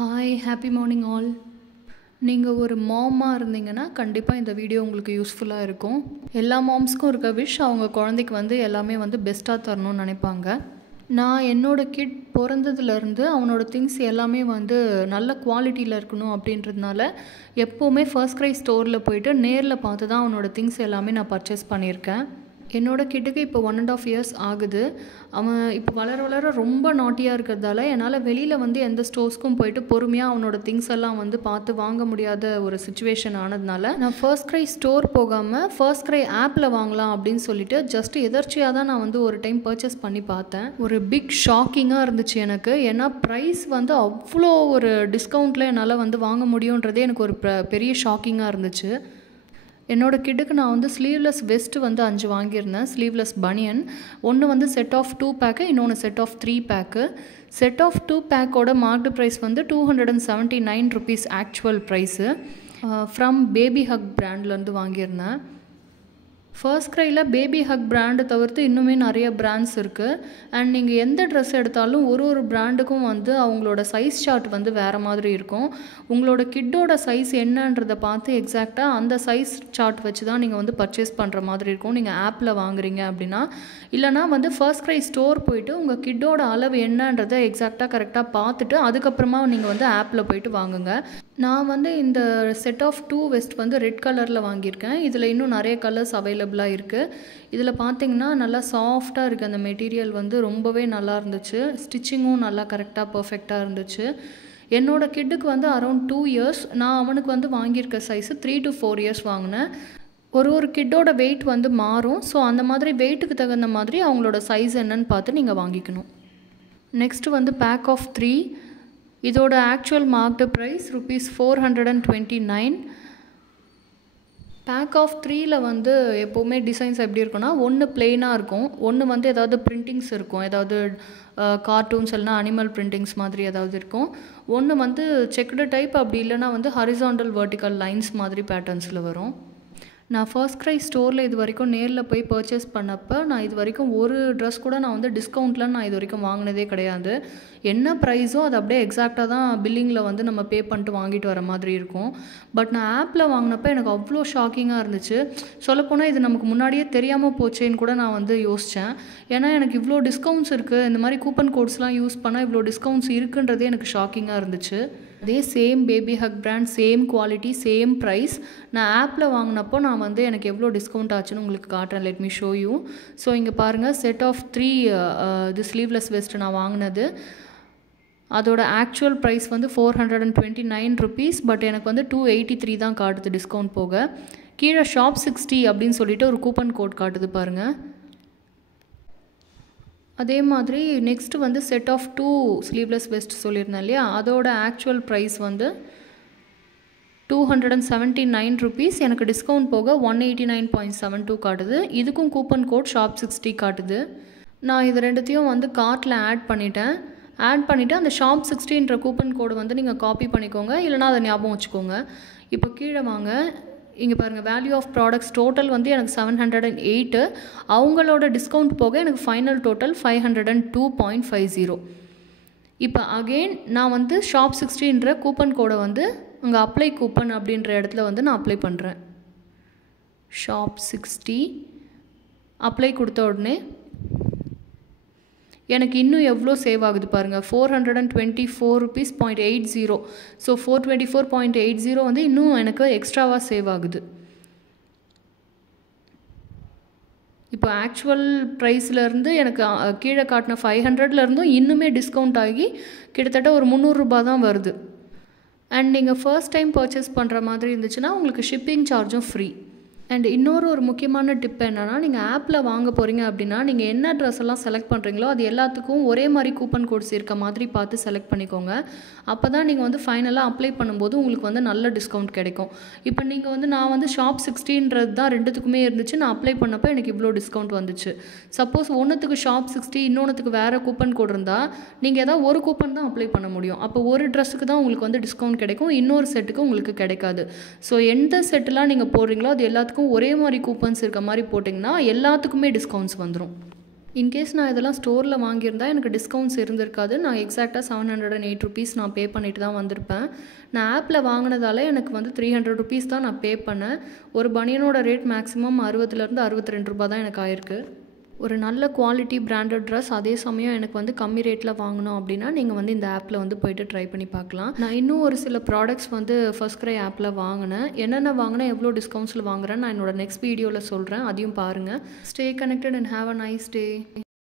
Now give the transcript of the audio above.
Hi happy morning all. நீங்கள் ஒரு மாமாக இருந்தீங்கன்னா கண்டிப்பாக இந்த வீடியோ உங்களுக்கு யூஸ்ஃபுல்லாக இருக்கும். எல்லா மாம்ஸ்க்கும் இருக்க விஷ் அவங்க குழந்தைக்கு எல்லாமே பெஸ்ட்டாக தரணும்னு நினைப்பாங்க. நான் என்னோடய கிட் பிறந்ததுலேருந்து அவனோட திங்ஸ் எல்லாமே நல்ல குவாலிட்டியில் இருக்கணும் அப்படின்றதுனால எப்போவுமே ஃபர்ஸ்ட் க்ரை ஸ்டோரில் போயிட்டு நேரில் பார்த்து தான் அவனோட திங்ஸ் எல்லாமே நான் பர்ச்சேஸ் பண்ணியிருக்கேன். என்னோடய கிட்டுக்கு இப்போ 1.5 years ஆகுது. அவன் இப்போ வளர வளர ரொம்ப நாட்டியாக இருக்கிறதால என்னால் வெளியில் எந்த ஸ்டோர்ஸ்க்கும் போயிட்டு பொறுமையாக அவனோட திங்ஸ் எல்லாம் பார்த்து வாங்க முடியாத ஒரு சுச்சுவேஷன் ஆனதுனால நான் ஃபர்ஸ்ட் க்ரை ஸ்டோர் போகாமல் ஃபர்ஸ்ட் க்ரை ஆப்பில் வாங்கலாம் அப்படின்னு சொல்லிட்டு ஜஸ்ட் எதர்ச்சியாக தான் நான் ஒரு டைம் பர்ச்சேஸ் பண்ணி பார்த்தேன். ஒரு பிக் ஷாக்கிங்காக இருந்துச்சு எனக்கு. ஏன்னா ப்ரைஸ் அவ்வளோ ஒரு டிஸ்கவுண்ட்டில் என்னால் வாங்க முடியுன்றதே எனக்கு ஒரு பெரிய ஷாக்கிங்காக இருந்துச்சு. என்னோடய கிட்டுக்கு நான் ஸ்லீவ்லெஸ் வெஸ்ட்டு 5 வாங்கியிருந்தேன். ஸ்லீவ்லெஸ் பனியன் ஒன்று செட் ஆஃப் 2 பேக்கு, இன்னொன்று set of 3 pack. Set of 2 பேக்கோட marked price 279 rupees actual price. From baby hug பிராண்ட்லேருந்து வாங்கியிருந்தேன். ஃபர்ஸ்ட் க்ரையில் பேபி ஹக் பிராண்டை தவிர்த்து இன்னுமே நிறைய பிராண்ட்ஸ் இருக்குது. அண்ட் நீங்கள் எந்த ட்ரெஸ் எடுத்தாலும் ஒரு பிராண்டுக்கும் அவங்களோட சைஸ் சார்ட் வேறு மாதிரி இருக்கும். உங்களோட கிட்டோட சைஸ் என்னன்றதை பார்த்து எக்ஸாக்டாக அந்த சைஸ் சார்ட் வச்சு தான் நீங்கள் பர்ச்சேஸ் பண்ணுற மாதிரி இருக்கும் நீங்கள் ஆப்பில் வாங்குறீங்க அப்படின்னா. இல்லைனா ஃபர்ஸ்ட் க்ரை ஸ்டோர் போயிட்டு உங்கள் கிட்டோட அளவு என்னன்றதை எக்ஸாக்டாக கரெக்டாக பார்த்துட்டு அதுக்கப்புறமா நீங்கள் ஆப்பில் போயிட்டு வாங்குங்க. நான் இந்த செட் ஆஃப் 2 வெஸ்ட் ரெட் கலரில் வாங்கியிருக்கேன். இதில் இன்னும் நிறைய கலர்ஸ் அவைலபிளாக இருக்குது. இதில் பார்த்தீங்கன்னா நல்லா சாஃப்டாக இருக்குது. அந்த மெட்டீரியல் ரொம்பவே நல்லா இருந்துச்சு. ஸ்டிச்சிங்கும் நல்லா கரெக்டாக பர்ஃபெக்டாக இருந்துச்சு. என்னோடய கிட்டுக்கு அரௌண்ட் 2 years. நான் அவனுக்கு வாங்கியிருக்க சைஸு 3 to 4 years வாங்கினேன். ஒரு கிட்டோட வெயிட் மாறும். ஸோ அந்த மாதிரி வெயிட்டுக்கு தகுந்த மாதிரி அவங்களோட சைஸ் என்னன்னு பார்த்து நீங்கள் வாங்கிக்கணும். Next pack of 3. இதோட actual marked price ₹429. Pack of 3ல் எப்போவுமே டிசைன்ஸ் எப்படி இருக்குன்னா, ஒன்று பிளெயினாக இருக்கும், ஒன்று ஏதாவது பிரிண்டிங்ஸ் இருக்கும், ஏதாவது கார்ட்டூன்ஸ் இல்லைனா அனிமல் பிரிண்டிங்ஸ் மாதிரி ஏதாவது இருக்கும். ஒன்று செக்குடு டைப், அப்படி இல்லைனா ஹரிசாண்டல் வெர்டிக்கல் லைன்ஸ் மாதிரி பேட்டர்ன்ஸில் வரும். நான் ஃபர்ஸ்ட் க்ரை ஸ்டோரில் இது வரைக்கும் நேரில் போய் பர்ச்சேஸ் பண்ணப்போ நான் இது வரைக்கும் ஒரு ட்ரெஸ் கூட நான் டிஸ்கவுண்ட்டில் நான் இது வரைக்கும் வாங்கினதே கிடையாது. என்ன ப்ரைஸோ அது அப்படியே எக்ஸாக்டாக தான் பில்லிங்கில் நம்ம பே பண்ணிட்டு வாங்கிட்டு வர மாதிரி இருக்கும். பட் நான் ஆப்பில் வாங்கினப்போ எனக்கு அவ்வளோ ஷாக்கிங்காக இருந்துச்சு. சொல்லப்போனால் இது நமக்கு முன்னாடியே தெரியாமல் போச்சேன்னு கூட நான் யோசித்தேன். ஏன்னா எனக்கு இவ்வளோ டிஸ்கவுண்ட்ஸ் இருக்குது, இந்த மாதிரி கூப்பன் கோட்ஸ்லாம் யூஸ் பண்ணால் இவ்வளோ டிஸ்கவுண்ட்ஸ் இருக்குன்றதே எனக்கு ஷாக்கிங்காக இருந்துச்சு. அதே same baby hug brand, same quality, same price. நான் ஆப்பில் வாங்கினப்போ நான் எனக்கு எவ்வளோ டிஸ்கவுண்ட் ஆச்சுன்னு உங்களுக்கு காட்டுறேன். Let me show you. So இங்கே பாருங்கள், செட் ஆஃப் 3 இது ஸ்லீவ்லெஸ் வெஸ்ட்டு நான் வாங்கினது. அதோட ஆக்சுவல் ப்ரைஸ் ₹429 rupees. பட் எனக்கு 283 தான் காட்டுது டிஸ்கவுண்ட் போக. கீழே ஷாப் 60 அப்படின்னு சொல்லிட்டு ஒரு கூப்பன் கோட் காட்டுது பாருங்கள். அதே மாதிரி next set of 2 sleeveless vest சொல்லியிருந்தேன் இல்லையா, அதோட ஆக்சுவல் ப்ரைஸ் ₹279 rupees. எனக்கு டிஸ்கவுண்ட் போக 189.72 காட்டுது. இதுக்கும் கூப்பன் கோட் ஷாப் 60 காட்டுது. நான் இது ரெண்டுத்தையும் கார்ட்டில் ஆட் பண்ணிவிட்டு அந்த ஷாப் 60ன்ற கூப்பன் கோடு நீங்கள் காப்பி பண்ணிக்கோங்க, இல்லைனா அதை ஞாபகம் வச்சுக்கோங்க. இப்போ கீழே வாங்க, இங்கே பாருங்கள், வேல்யூ ஆஃப் ப்ராடக்ட்ஸ் டோட்டல் எனக்கு 708. அவங்களோட டிஸ்கவுண்ட் போக எனக்கு ஃபைனல் டோட்டல் 502.50. இப்போ அகெயின் நான் ஷாப் 60ன்ற கூப்பன் கோடை அங்கே அப்ளை கூப்பன் அப்படின்ற இடத்துல நான் அப்ளை பண்ணுறேன். ஷாப் 60 அப்ளை கொடுத்த உடனே எனக்கு இன்னும் எவ்வளோ சேவ் ஆகுது பாருங்கள், ₹424.80. ஸோ 424.80 இன்னும் எனக்கு எக்ஸ்ட்ராவாக சேவ் ஆகுது. இப்போ ஆக்சுவல் ப்ரைஸ்லேருந்து எனக்கு கீழே காட்டின 500லேருந்தும் இன்னுமே டிஸ்கவுண்ட் ஆகி கிட்டத்தட்ட ஒரு ₹300 தான் வருது. அண்ட் நீங்கள் ஃபர்ஸ்ட் டைம் பர்ச்சேஸ் பண்ணுற மாதிரி இருந்துச்சுன்னா உங்களுக்கு ஷிப்பிங் சார்ஜும் ஃப்ரீ. அண்ட் இன்னொரு முக்கியமான டிப் என்னென்னா, நீங்கள் ஆப்பில் வாங்க போகிறீங்க அப்படின்னா நீங்கள் என்ன ட்ரெஸ் எல்லாம் செலக்ட் பண்ணுறீங்களோ அது எல்லாத்துக்கும் ஒரே மாதிரி கூப்பன் கோட்ஸ் இருக்க மாதிரி பார்த்து செலக்ட் பண்ணிக்கோங்க. அப்போ தான் நீங்கள் ஃபைனலாக அப்ளை பண்ணும்போது உங்களுக்கு நல்ல டிஸ்கவுண்ட் கிடைக்கும். இப்போ நீங்கள் நான் ஷாப் 60ன்றது தான் ரெண்டுத்துக்குமே இருந்துச்சு. நான் அப்ளை பண்ணப்போ எனக்கு இவ்வளோ டிஸ்கவுண்ட் வந்துச்சு. சப்போஸ் ஒன்றுத்துக்கு ஷாப் 60, இன்னொன்றுத்துக்கு வேறு கூப்பன் கோட் இருந்தால் நீங்கள் ஏதாவது ஒரு கூப்பன் தான் அப்ளை பண்ண முடியும். அப்போ ஒரு ட்ரெஸ்ஸுக்கு தான் உங்களுக்கு டிஸ்கவுண்ட் கிடைக்கும், இன்னொரு செட்டுக்கு உங்களுக்கு கிடைக்காது. ஸோ எந்த செட்டெலாம் நீங்கள் போடுறீங்களோ அது எல்லாத்துக்கும் ஒரே மாதிரி கூப்பன்ஸ் இருக்க மாதிரி போட்டிங்கன்னா எல்லாத்துக்குமே டிஸ்கவுண்ட்ஸ் வந்துடும். இன்கேஸ் நான் இதெல்லாம் ஸ்டோரில் வாங்கியிருந்தா எனக்கு டிஸ்கவுண்ட்ஸ் இருந்திருக்காது. நான் எக்ஸாக்டாக 708 ருபீஸ் நான் பே பண்ணிட்டு தான் வந்திருப்பேன். நான் ஆப்பில் வாங்கினதால எனக்கு வந்து 300 ருபீஸ் தான் நான் பே பண்ணேன். ஒரு பனியனோட ரேட் மேக்ஸிமம் 60லேருந்து 62 ரூபா தான் எனக்கு ஆயிருக்கு. ஒரு நல்ல குவாலிட்டி பிராண்டட் ட்ரெஸ் அதே சமயம் எனக்கு வந்து கம்மி ரேட்டில் வாங்கணும் அப்படின்னா நீங்கள் வந்து இந்த ஆப்பில் வந்து போய்ட்டு ட்ரை பண்ணி பார்க்கலாம். நான் இன்னும் ஒரு சில ப்ராடக்ட்ஸ் வந்து ஃபர்ஸ்ட் கிரை ஆப்பில் வாங்கினேன். என்னென்ன வாங்கினேன், எவ்வளோ டிஸ்கவுண்ட்ஸில் வாங்குறேன் நான் என்னோட நெக்ஸ்ட் வீடியோவில் சொல்கிறேன். அதையும் பாருங்கள். Stay connected and have a nice day.